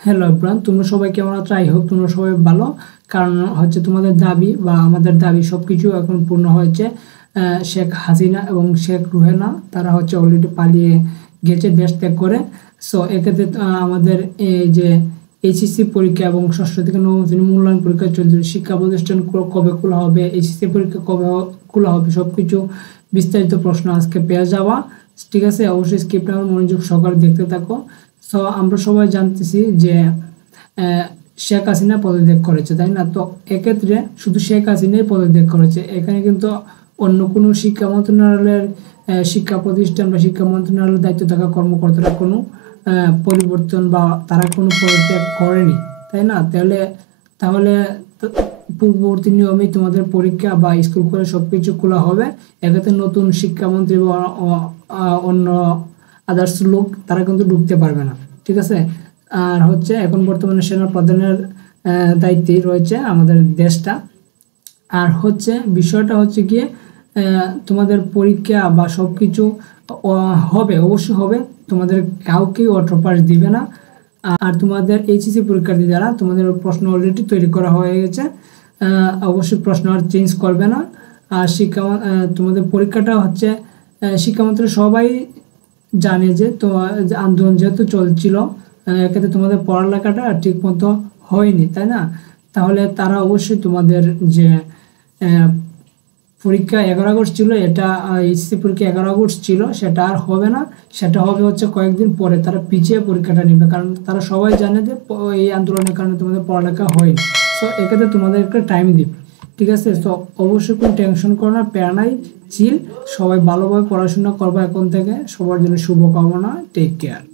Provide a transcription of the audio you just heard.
Hello everyone, তোমরা সবাই কেমন আছো? আই হোপ তোমরা সবাই ভালো। কারণ হচ্ছে তোমাদের দাবি বা আমাদের দাবি সবকিছু এখন পূর্ণ হয়েছে। শেখ হাসিনা এবং শেখ রুহেনা তারা হচ্ছে অলরেডি পালিয়ে গেছে দেশ ত্যাগ করে। সো এক্ষেত্রে আমাদের এই যে এইচএসসি পরীক্ষা এবং ষষ্ঠ থেকে নবম শ্রেণী মূল্যায়ন পরীক্ষা চলছে, শিক্ষা প্রতিষ্ঠান কবে খোলা হবে, এইচএসসি পরীক্ষা কবে খোলা হবে, সবকিছু বিস্তারিত প্রশ্ন আজকে পেয়ে যাওয়া। ঠিক আছে, অবশ্যই স্কিপ না করে মনোযোগ সহকারে দেখতে থাকো। সো আমরা সবাই জানতেছি যে শেখ হাসিনা পদত্যাগ করেছে, তাই না? তো এক্ষেত্রে শুধু শেখ হাসিনাই পদত্যাগ করেছে, এখানে কিন্তু অন্য কোনো শিক্ষা মন্ত্রণালয়ের শিক্ষা প্রতিষ্ঠান বা শিক্ষা মন্ত্রণালয়ের দায়িত্ব থাকা কর্মকর্তারা কোনো পরিবর্তন বা তারা কোনো পদত্যাগ করেনি, তাই না? তাহলে তাহলে পূর্ববর্তী নিয়মেই তোমাদের পরীক্ষা বা স্কুল কলেজ সবকিছু খোলা হবে। এক্ষেত্রে নতুন শিক্ষামন্ত্রী বা অন্য আদার্স লোক তারা কিন্তু ঢুকতে পারবে না। ঠিক আছে। আর হচ্ছে এখন বর্তমানে সেনা প্রধানের দায়িত্বেই রয়েছে আমাদের দেশটা। আর হচ্ছে বিষয়টা হচ্ছে গিয়ে তোমাদের পরীক্ষা বা সব কিছু হবে, অবশ্যই হবে। তোমাদের কাউকেই অটো পাস দিবে না। আর তোমাদের এইচএসসি পরীক্ষার্থী যারা, তোমাদের প্রশ্ন অলরেডি তৈরি করা হয়ে গেছে। অবশ্যই প্রশ্ন আর চেঞ্জ করবে না। আর তোমাদের পরীক্ষাটা হচ্ছে শিক্ষামন্ত্রী সবাই জানে যে তো যে আন্দোলন যেহেতু চলছিল, এক্ষেত্রে তোমাদের পড়ালেখাটা ঠিক মতো হয়নি, তাই না? তাহলে তারা অবশ্যই তোমাদের যে আহ, পরীক্ষা 11 আগস্ট ছিল, এটা এইচএসসি পরীক্ষা 11 আগস্ট ছিল, সেটা আর হবে না। সেটা হবে হচ্ছে কয়েকদিন পরে, তারা পিছিয়ে পরীক্ষাটা নেবে, কারণ তারা সবাই জানে যে এই আন্দোলনের কারণে তোমাদের পড়ালেখা হয়নি। সো এক্ষেত্রে তোমাদের একটা টাইম দিবে। ঠিক আছে, তো অবশ্যই কোনো টেনশন করো না, প্যারা নাই, চিল। সবাই ভালোভাবে পড়াশোনা করবো এখন থেকে। সবার জন্য শুভকামনা। Take care.